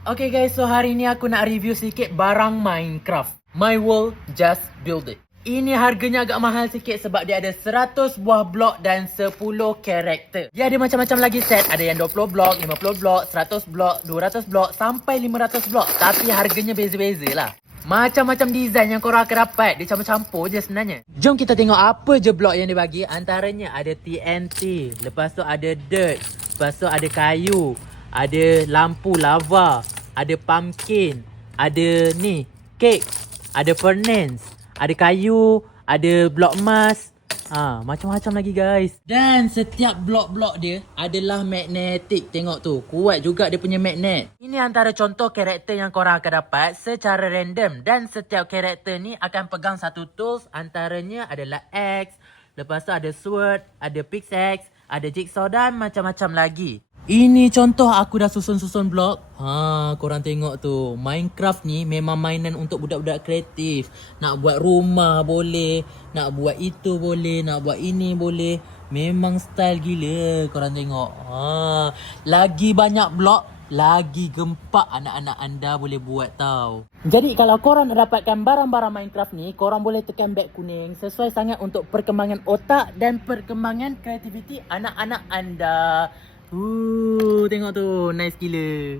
Okay guys, so hari ni aku nak review sedikit barang Minecraft. My World Just Build It. Ini harganya agak mahal sikit sebab dia ada 100 buah blok dan 10 karakter. Dia ada macam-macam lagi set. Ada yang 20 blok, 50 blok, 100 blok, 200 blok sampai 500 blok. Tapi harganya beza-beza lah. Macam-macam design yang korang akan dapat. Dia campur-campur je sebenarnya. Jom kita tengok apa je blok yang dia bagi. Antaranya ada TNT. Lepas tu ada dirt. Lepas tu ada kayu. Ada lampu lava. Ada pumpkin. Ada ni cake. Ada furnace. Ada kayu. Ada blok emas. Macam-macam lagi guys. Dan setiap blok-blok dia adalah magnetic. Tengok tu. Kuat juga dia punya magnet. Ini antara contoh karakter yang korang akan dapat secara random. Dan setiap karakter ni akan pegang satu tools. Antaranya adalah axe. Lepas tu ada sword. Ada pickaxe. Ada jigsaw dan macam-macam lagi. Ini contoh aku dah susun-susun blok. Korang tengok tu. Minecraft ni memang mainan untuk budak-budak kreatif. Nak buat rumah boleh. Nak buat itu boleh. Nak buat ini boleh. Memang style gila korang tengok. Lagi banyak blok, lagi gempak anak-anak anda boleh buat tau. Jadi kalau korang nak dapatkan barang-barang Minecraft ni, korang boleh tekan back kuning. Sesuai sangat untuk perkembangan otak dan perkembangan kreativiti anak-anak anda. Tengok tu, nice gila.